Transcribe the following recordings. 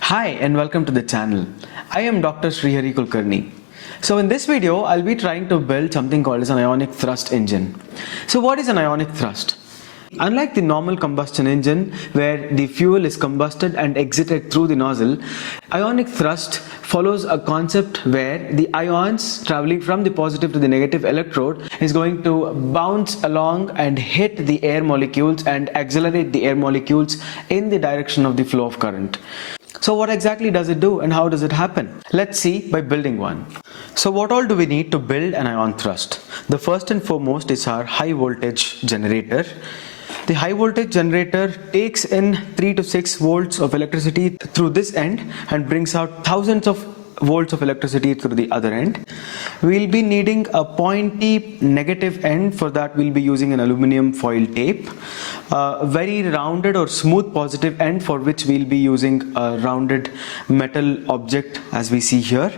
Hi and welcome to the channel. I am Dr. Srihari Kulkarni. So in this video, I'll be trying to build something called as an ionic thrust engine. So what is an ionic thrust? Unlike the normal combustion engine where the fuel is combusted and exited through the nozzle, ionic thrust follows a concept where the ions traveling from the positive to the negative electrode is going to bounce along and hit the air molecules and accelerate the air molecules in the direction of the flow of current. So what exactly does it do and how does it happen? Let's see by building one. So what all do we need to build an ion thrust? The first and foremost is our high voltage generator. The high voltage generator takes in 3 to 6 volts of electricity through this end and brings out thousands of volts of electricity through the other end. We'll be needing a pointy negative end. For that we'll be using an aluminum foil tape. A very rounded or smooth positive end for which we'll be using a rounded metal object as we see here.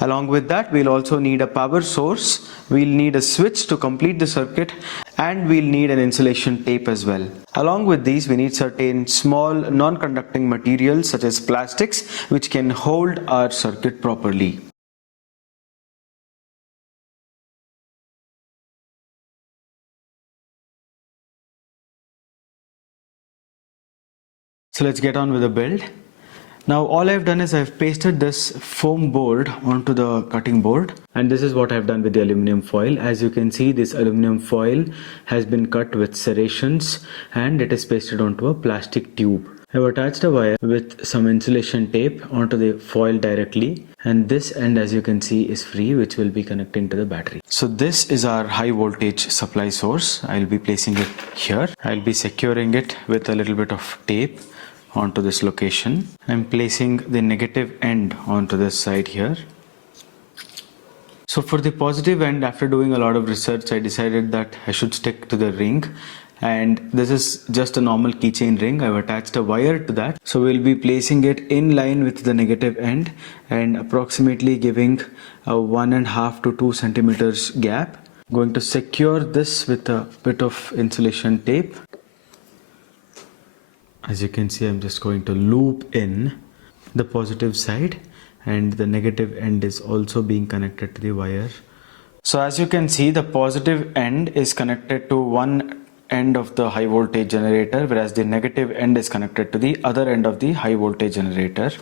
Along with that, we'll also need a power source, we'll need a switch to complete the circuit, and we'll need an insulation tape as well. Along with these, we need certain small non-conducting materials such as plastics which can hold our circuit properly. So let's get on with the build. Now all I've done is I've pasted this foam board onto the cutting board, and this is what I've done with the aluminum foil. As you can see, this aluminum foil has been cut with serrations and it is pasted onto a plastic tube. I've attached a wire with some insulation tape onto the foil directly, and this end, as you can see, is free, which will be connecting to the battery. So this is our high voltage supply source. I'll be placing it here. I'll be securing it with a little bit of tape onto this location. I'm placing the negative end onto this side here. So for the positive end, after doing a lot of research, I decided that I should stick to the ring, and this is just a normal keychain ring. I've attached a wire to that, so we'll be placing it in line with the negative end and approximately giving a 1.5 to 2 centimeters gap. I'm going to secure this with a bit of insulation tape. As you can see, I'm just going to loop in the positive side, and the negative end is also being connected to the wire. So as you can see, the positive end is connected to one end of the high voltage generator, whereas the negative end is connected to the other end of the high voltage generator.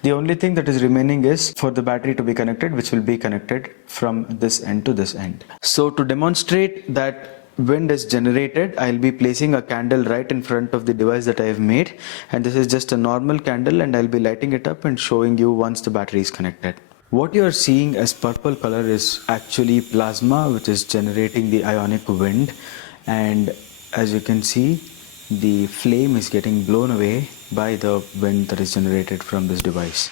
The only thing that is remaining is for the battery to be connected, which will be connected from this end to this end. So to demonstrate that wind is generated, I'll be placing a candle right in front of the device that I have made, and this is just a normal candle, and I'll be lighting it up and showing you once the battery is connected. What you are seeing as purple color is actually plasma, which is generating the ionic wind, and as you can see, the flame is getting blown away by the wind that is generated from this device.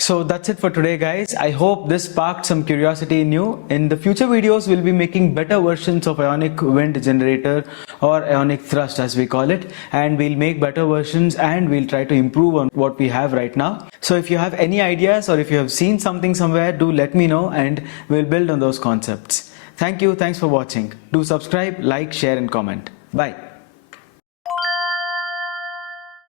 So that's it for today, guys. I hope this sparked some curiosity in you. In the future videos, we'll be making better versions of ionic wind generator, or ionic thrust as we call it, and we'll make better versions and we'll try to improve on what we have right now. So if you have any ideas or if you have seen something somewhere, do let me know and we'll build on those concepts. Thank you. Thanks for watching. Do subscribe, like, share and comment. Bye.